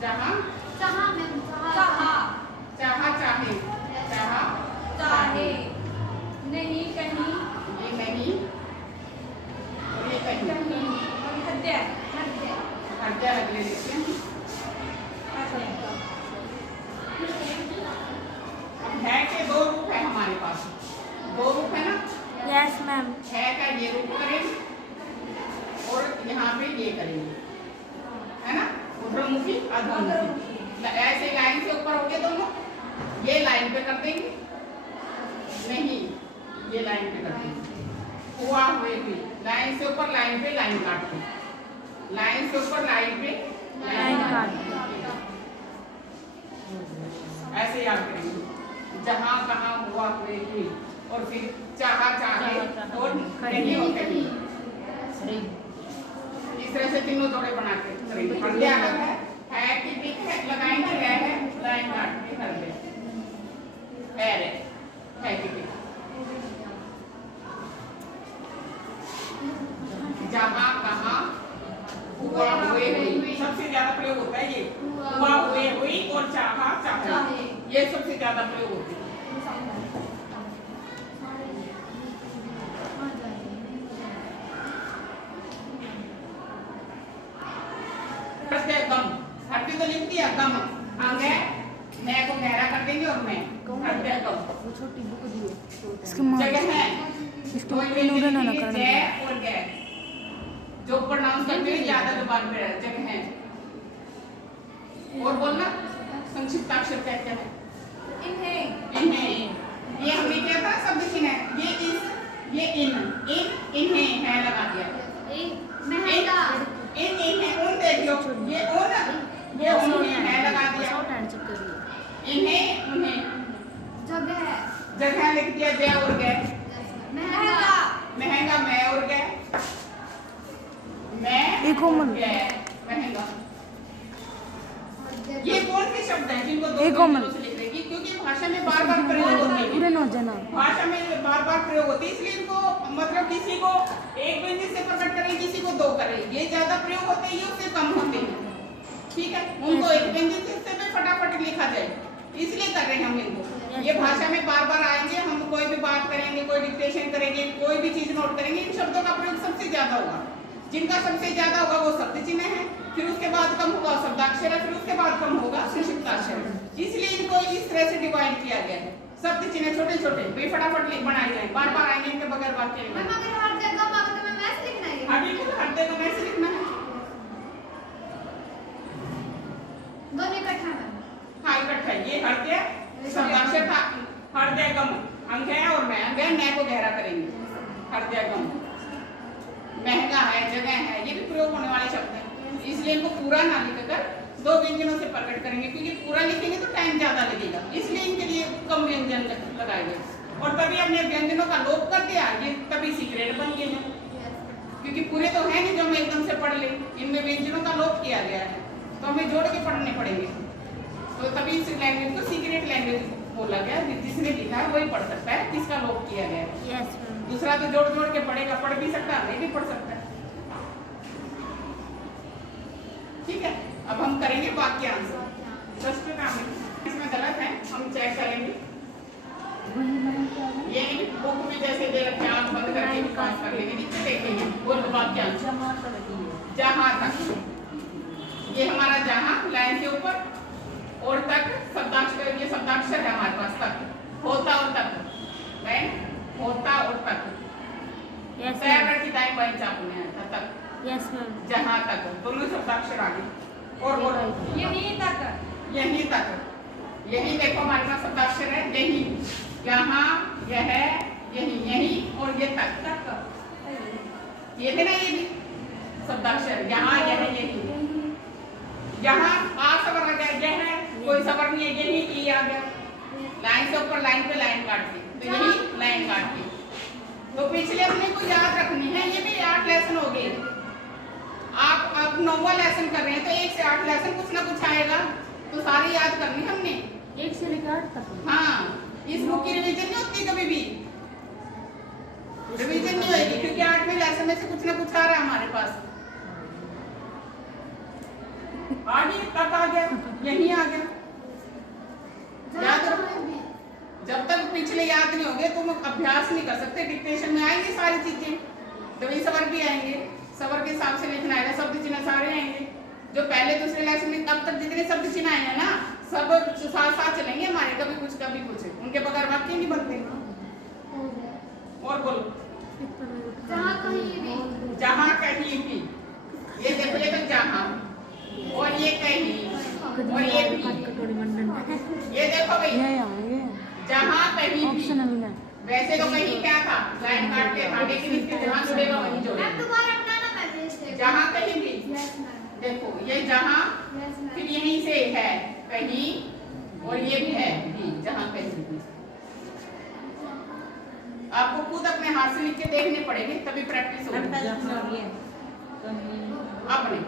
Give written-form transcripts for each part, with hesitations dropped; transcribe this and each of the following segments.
जहाँ जहाँ मैम चाहा चाहे चाहा चाहे नहीं कहीं ये नहीं और ये कहीं हृदय हृदय अगले देखते हैं। है के दो रूप है हमारे पास, दो रूप है ना। Yes ma'am. है का ये रूप करेंगे और यहाँ पे ये करेंगे, है ना, ऊर्ध्वमुखी अधोमुखी। ऐसे लाइन से ऊपर हो गए दोनों, ये लाइन पे कर देंगे, नहीं ये लाइन पे कर देंगे। हुआ हुए हुई लाइन से ऊपर लाइन पे लाइन काट के, लाइन से ऊपर लाइन पे लाइन काट ऐसे याद करेंगे। जहाँ कहाँ हुआ हुए हुई और फिर चाहा चाहे और कहीं और कहीं, इस तरह से तीनों जोड़े बना के करेंगे। हृदय अलग है कि पिक है लगाएंगे, रह है लाइन काट के हृदय है कि पिक। जहाँ कहाँ हुआ हुए हुई सबसे ज्यादा प्रयोग होता है, ये हुआ हुए हुई और चाहा चाहे, ये सबसे ज्यादा प्रयोग होती है। हड्डी तो लिख दिया, गम अंग है, मैं को गहरा कर देंगे और मैं हृदय गम। वो छोटी बुक दिए जगह है इसको नूडल ना कर जय और गै जो प्रोनाउंस करते हैं ज्यादा जुबान पे रहता जगह है। और बोलना संक्षिप्ताक्षर कहते हैं इन्हें, ये हमने क्या था शब्द चिन्ह है, ये इस ये इन इन्हें है लगा दिया, इन इन्हें उन देख लो, ये उन ये उन्हें है लगा दिया, इन्हें उन्हें जगह लिख दिया, जय और गए महंगा मैं और गए मैं गए महंगा। ये कौन से शब्द हैं जिनको दो व्यंजनों से लिख देंगे, क्योंकि भाषा में बार बार प्रयोग होते हैं, भाषा में बार बार प्रयोग होते हैं, इसलिए इनको मतलब किसी को एक व्यंजन से प्रकट करें, किसी को दो करें, ये ज्यादा प्रयोग होते हैं, ये उससे कम होते हैं। ठीक है, उनको एक व्यंजन से फटाफट लिखा जाए, इसलिए कर रहे हैं हम इनको। ये भाषा में बार बार आएंगे, हम कोई भी बात करेंगे, कोई डिक्टेशन करेंगे, कोई भी चीज नोट करेंगे, इन शब्दों का प्रयोग सबसे ज्यादा होगा। जिनका सबसे ज्यादा होगा वो शब्द चिन्ह है, फिर उसके बाद कम होगा शब्दाक्षर है, फिर उसके बाद कम होगा संक्षिप्ताक्षर। इसलिए इनको इस तरह से डिवाइड किया गया है। शब्द चिन्ह छोटे छोटे वे फटाफट बनाए जाए, बार बार आएंगे, इनके बगैर वाक्य नहीं बनेगा। अभी तो हर जगह मैच लिखना है, दोनों इकट्ठा है। हाँ इकट्ठा। ये हृदय शब्दाक्षर था, हृदय गम अंग है और मैं अंग है, मैं को गहरा करेंगे, हृदय गम। महंगा है, जगह है, ये भी प्रयोग होने वाले शब्द हैं, इसलिए इनको पूरा ना लिखकर दो व्यंजनों से प्रकट करेंगे, क्योंकि पूरा लिखेंगे तो टाइम ज्यादा लगेगा, इसलिए इनके लिए कम व्यंजन लगाए गए। और तभी हमने व्यंजनों का लोप कर दिया, ये तभी सीक्रेट बन गए हैं, क्योंकि पूरे तो है नहीं जो हम एकदम से पढ़ ले, इनमें व्यंजनों का लोप किया गया है, तो हमें जोड़ के पढ़ने पड़ेंगे। तो तभी इस लैंग्वेज को सीक्रेट लैंग्वेज बोला गया, जिसने लिखा है वही पढ़ सकता है किसका लोप किया गया है। दूसरा तो जोड़ जोड़ के पढ़ेगा, पढ़ भी सकता है, नहीं भी पढ़ सकता है। ठीक है, अब हम करेंगे वाक्यांश। फर्स्ट काम इसमें गलत है, हम चेक करेंगे। ये बुक में जैसे दे रखे आंख बंद करके पास कर लेंगे, नीचे देखेंगे बोल वाक्यांश। जहाँ तक, ये हमारा जहाँ लाइन के ऊपर और तक शब्दाक्षर, ये शब्दाक्षर है हमारे पास तक, होता और तक, राइट, होता और तक। तैयार की टाइम वाइन चापने है तक, यस मैम। जहाँ तक दोनों शब्दाक्षर आगे और यहीं तक, यहीं तक, यही देखो हमारे पास शब्दाक्षर है, यही, यहाँ, यह, यही, यही और ये तक तक, ये थे ना, ये भी शब्दाक्षर, यहाँ, यह, यही। यहाँ आ सबर आ गया, यह है, कोई सबर नहीं है, यही ई आ गया, लाइन से ऊपर लाइन पे लाइन काट दी, तो यही लाइन काट दी। तो पिछले अपने को याद रखनी है, ये भी 8 लेसन हो गए। आप अब 9वां लेसन कर रहे हैं, तो 1 से 8 लेसन कुछ ना कुछ आएगा, तो सारी याद करनी हमने, 1 से लेकर 8 तक। हाँ, इस बुक की रिवीजन नहीं होती, कभी भी रिवीजन नहीं होगी, क्योंकि 8वें लेसन में से कुछ ना कुछ आ रहा है हमारे पास। आगे तक आ गया, यहीं आ गया। याद रखो, जब तक पिछले याद नहीं होंगे तुम अभ्यास नहीं कर सकते। डिक्टेशन में आएंगे सारी चीजें, द्वि स्वर भी आएंगे, स्वर के हिसाब से लिखना आएगा, शब्द चिन्ह सारे आएंगे। जो पहले दूसरे लेसन में अब तक जितने शब्द चिन्ह आए हैं ना, सब साथ साथ चलेंगे हमारे, कभी कुछ उनके बगैर वाक्य नहीं बनते। और बोलो, जहाँ कहीं भी, जहाँ कहीं भी, ये देखो ये तो जहाँ, और ये कहीं, और ये भी, कटोरी मंडन ये देखो भाई, ये आएंगे जहाँ कहीं भी। ऑप्शनल में। वैसे तो कहीं क्या था, लाइन काट के था, लेकिन इसके जहाँ जुड़ेगा वहीं मैम जुड़ेगा। दोबारा अपना ना मैं भेज देती हूँ। जहाँ कहीं भी, यस मैम, देखो ये जहाँ, यस फिर मैम। यहीं से है कहीं, और ये भी है भी, जहाँ कहीं भी। आपको खुद अपने हाथ से लिख के देखने पड़ेंगे, तभी प्रैक्टिस होगी अपने।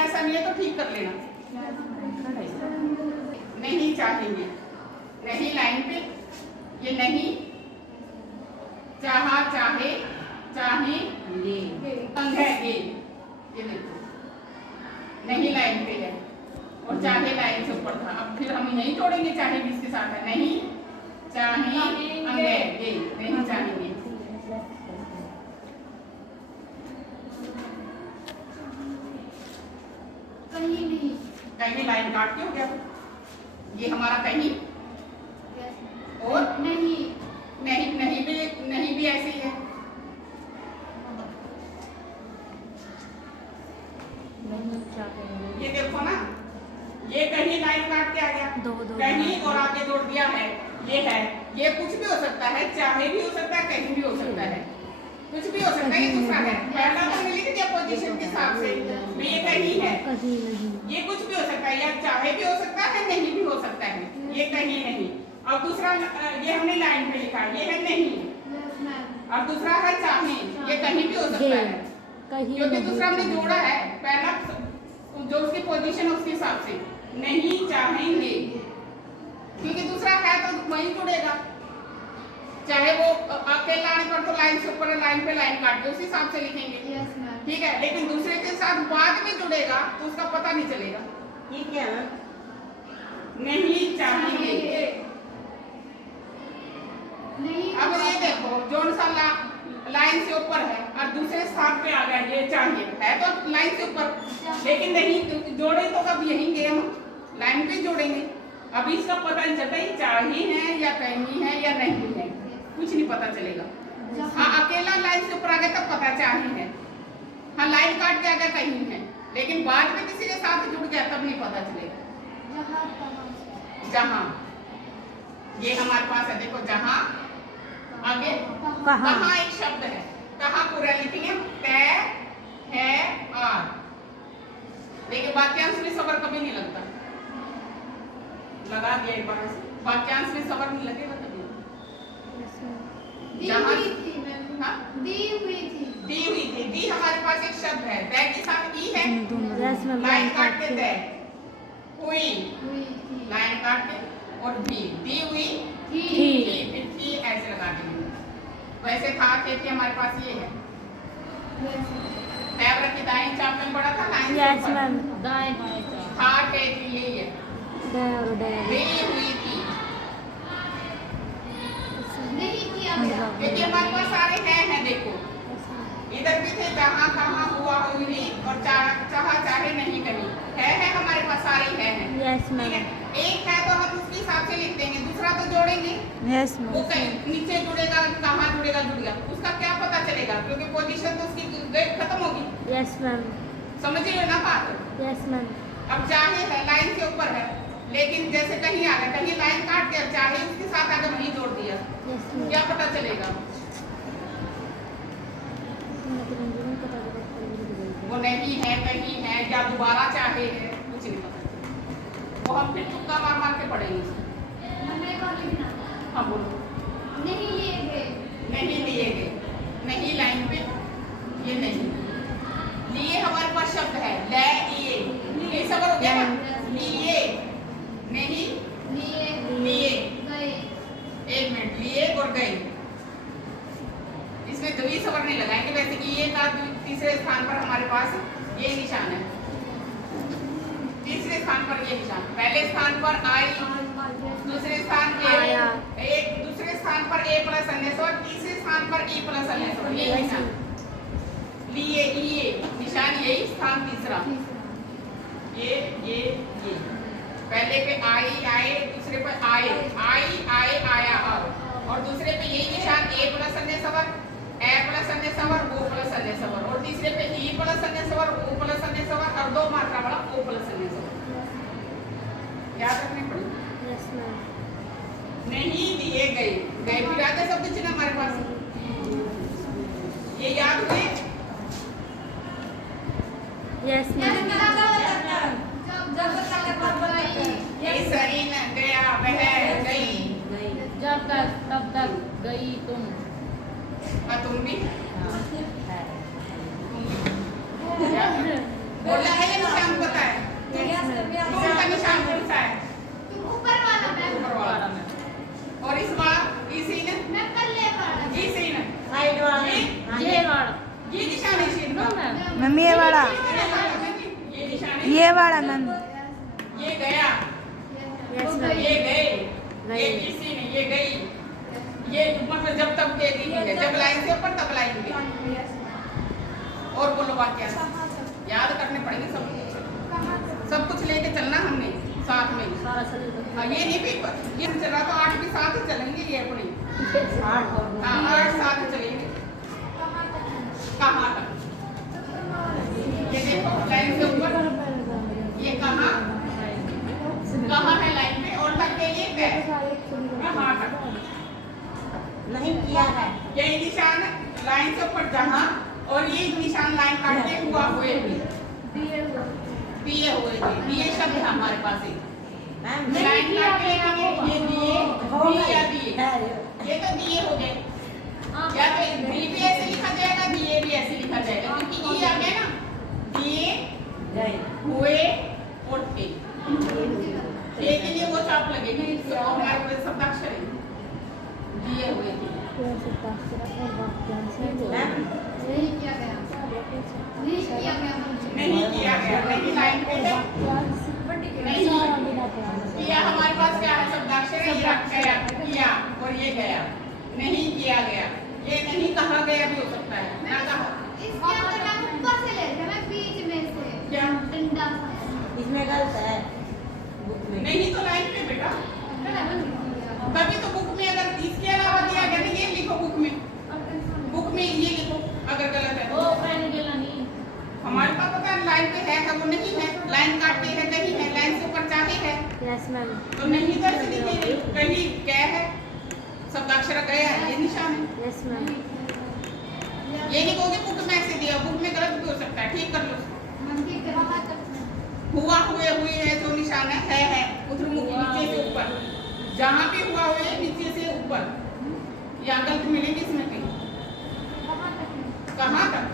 ऐसा नहीं है तो ठीक कर लेना। नहीं चाहेंगे, नहीं लाइन पे, ये नहीं, चाहा चाहे, चाहे अंग है ये देखो, नहीं लाइन पे है, और चाहे लाइन से ऊपर था। अब फिर हम यही जोड़ेंगे, चाहे भी इसके साथ है, नहीं चाहे अंग है ये, नहीं चाहेंगे। कहीं नहीं, कहीं लाइन काट के हो गया, ये हमारा कहीं, यस और नहीं, नहीं भी ऐसे ही है। ये देखो ना, ये कहीं लाइन काट के आ गया, कहीं और आगे जोड़ दिया है, ये है, ये कुछ भी हो सकता है, चाहे भी हो सकता है, कहीं भी हो सकता है, कुछ भी हो सकता है। ये दूसरा है, पहला तो मैंने लिख दिया पोजीशन के हिसाब से, तो ये कहीं है, ये कुछ भी हो सकता है, या चाहे भी हो सकता है, नहीं भी हो सकता है, ये कहीं नहीं। और दूसरा ये हमने लाइन पे लिखा, ये है नहीं, यस मैम। और दूसरा है चाहे, ये कहीं भी हो सकता है, क्योंकि दूसरा हमने जोड़ा है, पहला जो उसकी पोजीशन है उसके हिसाब से, नहीं चाहेंगे, क्योंकि दूसरा है तो वहीं जुड़ेगा। चाहे वो अकेले आने पर तो लाइन से ऊपर लाइन पे लाइन काट के उस हिसाब से लिखेंगे, यस मैम। ठीक है। लेकिन दूसरे के साथ बाद में जुड़ेगा तो उसका पता नहीं चलेगा। ये क्या है? नहीं चाहेंगे। नहीं, अब ये देखो, जोन सा लाइन से ऊपर है और दूसरे स्थान पे आ गया, ये चाहिए है तो लाइन से ऊपर, लेकिन नहीं जोड़े तो कब यहीं गए हम लाइन पे जोड़ेंगे। अभी इसका पता नहीं चलता ये चाहिए है या कहीं है या नहीं है, कुछ नहीं पता चलेगा। हाँ अकेला लाइन से ऊपर आ गया तब पता चाहिए है, हाँ लाइन काट के आ गया कहीं है, लेकिन बाद में किसी के साथ जुड़ गया तब नहीं पता चलेगा। जहाँ, ये हमारे पास है, देखो जहाँ, आगे कहाँ एक शब्द है, कहाँ पूरा लिखेंगे, तय है आर, लेकिन वाक्यांश में सबर कभी नहीं लगता। लगा दिया एक बार, वाक्यांश में सबर नहीं लगेगा कभी। दी हुई थी मैम, हाँ? दी हुई थी, दी हुई थी, दी हमारे पास एक शब्द है, तय के साथ ई है, यस मैम। लाइन काट के तय, हुई हुई थी, लाइन काट के, और भी दी हुई थी, फिर थी ऐसे लगा देंगे। वैसे था थे हमारे पास ये है, यस टैब रखी दाएं चाप में पड़ा था लाइन से यस ऊपर। मैम। था थे थी यही है, दी हुई थी, नहीं किया गया, क्योंकि हमारे पास सारे हैं देखो, इधर भी थे जहाँ कहाँ हुआ हुई और चाहा चाहे नहीं कहीं, है हमारे पास सारे हैं, यस ठीक मैम। है। एक है तो हम उसके हिसाब से लिख देंगे, दूसरा तो जोड़ेंगे, यस वो मैम। कहीं नीचे जुड़ेगा, कहाँ जुड़ेगा जुड़ेगा, उसका क्या पता चलेगा, क्योंकि पोजीशन तो उसकी खत्म होगी। Yes ma'am. समझ रहे हो ना बात? Yes ma'am. अब चाहे है लाइन के ऊपर है, लेकिन जैसे कहीं आ गया, कहीं लाइन काट के चाहे उसके साथ आगे वहीं जोड़ दिया, यस मैम। क्या पता चलेगा? वो नहीं है, कहीं है, या दोबारा चाहे है, कुछ नहीं पता। वो हम फिर तुक्का मार मार के पढ़ेंगे। मैंने कहा लिखना, हाँ बोलो, नहीं लिए गए, नहीं लिए गए, नहीं लाइन पे, ये नहीं लिए हमारे पास शब्द है, ले लिए, ये सब हो गया ना, लिए नहीं लिए लिए, गए, एक मिनट, लिए और गए, इसमें द्वि स्वर नहीं लगाएंगे, वैसे कि ये का तीसरे स्थान पर हमारे पास ये निशान है। तीसरे स्थान पर ये निशान, पहले स्थान पर आई, दूसरे स्थान आया। एक दूसरे स्थान पर ए प्लस अन्य स्वर, तीसरे स्थान पर ई प्लस अन्य स्वर, ये निशान लिए निशान, यही स्थान तीसरा। ये पहले पे आई आए, दूसरे पर आए आई आए आया और दूसरे पे यही निशान ए प्लस अन्य स्वर, ए प्लस अन्य स्वर, ओ प्लस अन्य स्वर, और तीसरे पे ई प्लस अन्य स्वर, ओ प्लस अन्य स्वर और दो मात्रा वाला ओ प्लस अन्य स्वर। याद रखने पड़ेगा। Yes ma'am. नहीं दिए गए, गए फिर आगे शब्द चिन्ह हमारे पास, ये याद हुए। Yes ma'am. सरी न गया, वह गई, जब तक तब तक गई तुम। तुम भी बोला है, ये निशान पता है, तुम का निशान कौन सा है? ऊपर वाला मैम, ऊपर वाला। और इस बार इसी ने मैं पल्ले वाला, इसी ने साइड वाला ये वाला ये निशान है इसी का। मम्मी ये वाला, ये निशान है, ये वाला मैम। ये गया, यस मैम। ये गए, ये किसी ने, ये गई, ये मतलब जब तक दे दी है, जब लाइन से ऊपर तब लाइन पे। और बोलो वाक्य याद करने पड़ेंगे सब कुछ लेके चलना हमने साथ में। सारा शरीर हाँ, ये नहीं भी ये चला तो 8 के साथ ही चलेंगे, ये अपनी 8 साथ चलेंगे। कहाँ तक? ये देखो लाइन से ऊपर, ये कहाँ है लाइन पे, और तक के लिए कहाँ तक? नहीं किया है। यही निशान लाइन से ऊपर जहाँ, और ये निशान लाइन काट के हुआ हुए भी दिए हुए थे, दिए शब्द है हमारे पास एक मैम लाइन काट के ये दिए या दिए, ये तो दिए हो गए, या तो दी भी ऐसे लिखा जाएगा, दिए भी ऐसे लिखा जाएगा, क्योंकि ये आ गया ना, दिए गए हुए और थे, ये के लिए वो चाप लगेगी, तो हमारे पास शब्दाक्षर है, दिए हुए थे। मैम नहीं किया गया, नहीं किया गया, नहीं किया गया, नहीं लाइन पे है, नहीं किया हमारे पास क्या है, शब्दाक्षर है, ये गया किया और ये गया, नहीं किया गया, ये नहीं कहा गया भी हो सकता है, ना कहा। इसके अंदर मैं ऊपर से ले रहा, मैं बीच में से क्या? डंडा इसमें गलत है बुक में। नहीं तो लाइन पे बेटा, तभी तो बुक में अगर इसके अलावा दिया गया ना, ये लिखो बुक में ये लिखो, अगर गलत है ओ पेन गेला नहीं। हमारे पास पता है लाइन पे है, वो नहीं है, लाइन काटते है, नहीं है, लाइन से ऊपर चाहे है, यस मैम। तो नहीं तो ऐसे लिखिए, कहीं क्या है, शब्दाक्षर गया है, ये निशान है। Yes ma'am. ये नहीं कहोगे बुक में ऐसे दिया, बुक में गलत भी हो सकता है, ठीक कर लो। हुआ हुए है जो निशान है उधरमुखी नीचे से ऊपर, जहाँ भी हुआ हुए नीचे से ऊपर, या गलत मिलेंगे इसमें कहीं। कहाँ तक? वहाँ तक,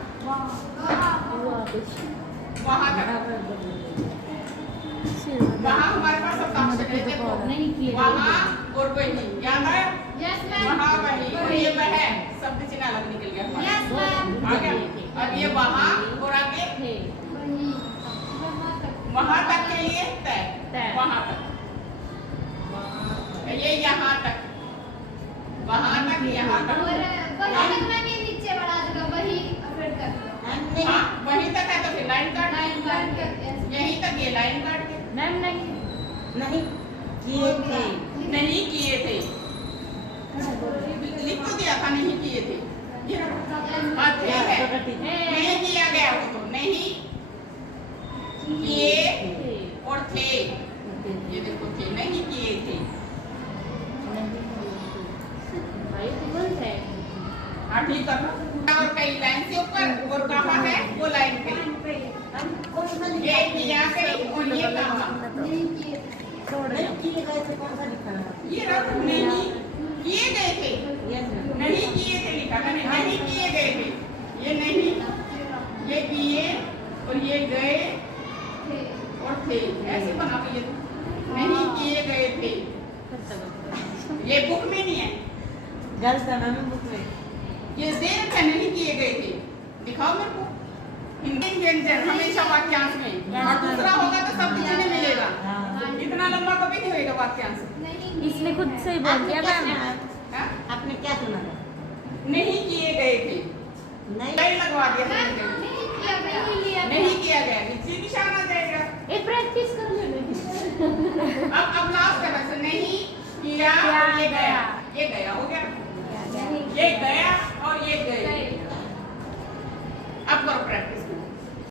वहाँ हमारे पास शब्दाक्षर है, देखो नहीं किए वहाँ और वही, याद है? यस मैम, वहाँ वही और ये वह, शब्द चिन्ह अलग निकल गया हमारा। यस मैम, आ गया, अब ये वहाँ और आगे थे वही वहाँ तक, वहाँ तक के लिए तय, तय। वहाँ तक, ये यहाँ तक, वहाँ तक, यहाँ और तक, वही तक मैं भी नीचे बढ़ा दूंगा, वही फिर तक मैम नहीं हाँ वहीं तक है तो फिर लाइन काट, लाइन काट के यहीं तक ये लाइन काट के, मैम नहीं नहीं किए थे। नहीं किए थे, लिख तो दिया था नहीं किए थे, ये रखो। हाँ, थे है, नहीं किया गया वो तो, नहीं किए और थे, ये देखो थे, नहीं किए थे, भाई तुरंत है। हाँ ठीक कर लो। और कई लाइन से ऊपर और कहाँ है वो लाइन पे, कौन सा लिखा ये है? किया कहीं और ये कहाँ, नहीं किए, नहीं किए गए थे, कौन सा लिखा है? ये रख, नहीं किए गए थे, यस मैम। नहीं किए थे लिखा मैंने, नहीं किए गए थे, ये नहीं, ये किए और ये गए थे, और थे, ऐसे बना के ये नहीं किए गए थे, ये बुक में नहीं है, गलत है मैम बुक में। ये दे रखा है, नहीं किए गए थे, दिखाओ मेरे को, व्यंजन हमेशा वाक्यांश में, Yes, और दूसरा ma'am. होगा तो शब्द चिन्ह मिलेगा। हाँ। इतना लंबा कभी नहीं होगा वाक्यांश। नहीं इसने खुद से ही बोल आपने दिया क्या मैम। सुना है? हाँ? आपने क्या सुना है? नहीं किए गए थे, नहीं नहीं लगवा दिया मैम, तुमने। नहीं किया गया नहीं किया गया, नीचे निशान आ जाएगा। ये प्रैक्टिस कर ले अब लास्ट है वैसे, नहीं किया किया और ये गया, गया। ये गया हो गया, ये गया और ये गए। अब करो प्रैक्टिस।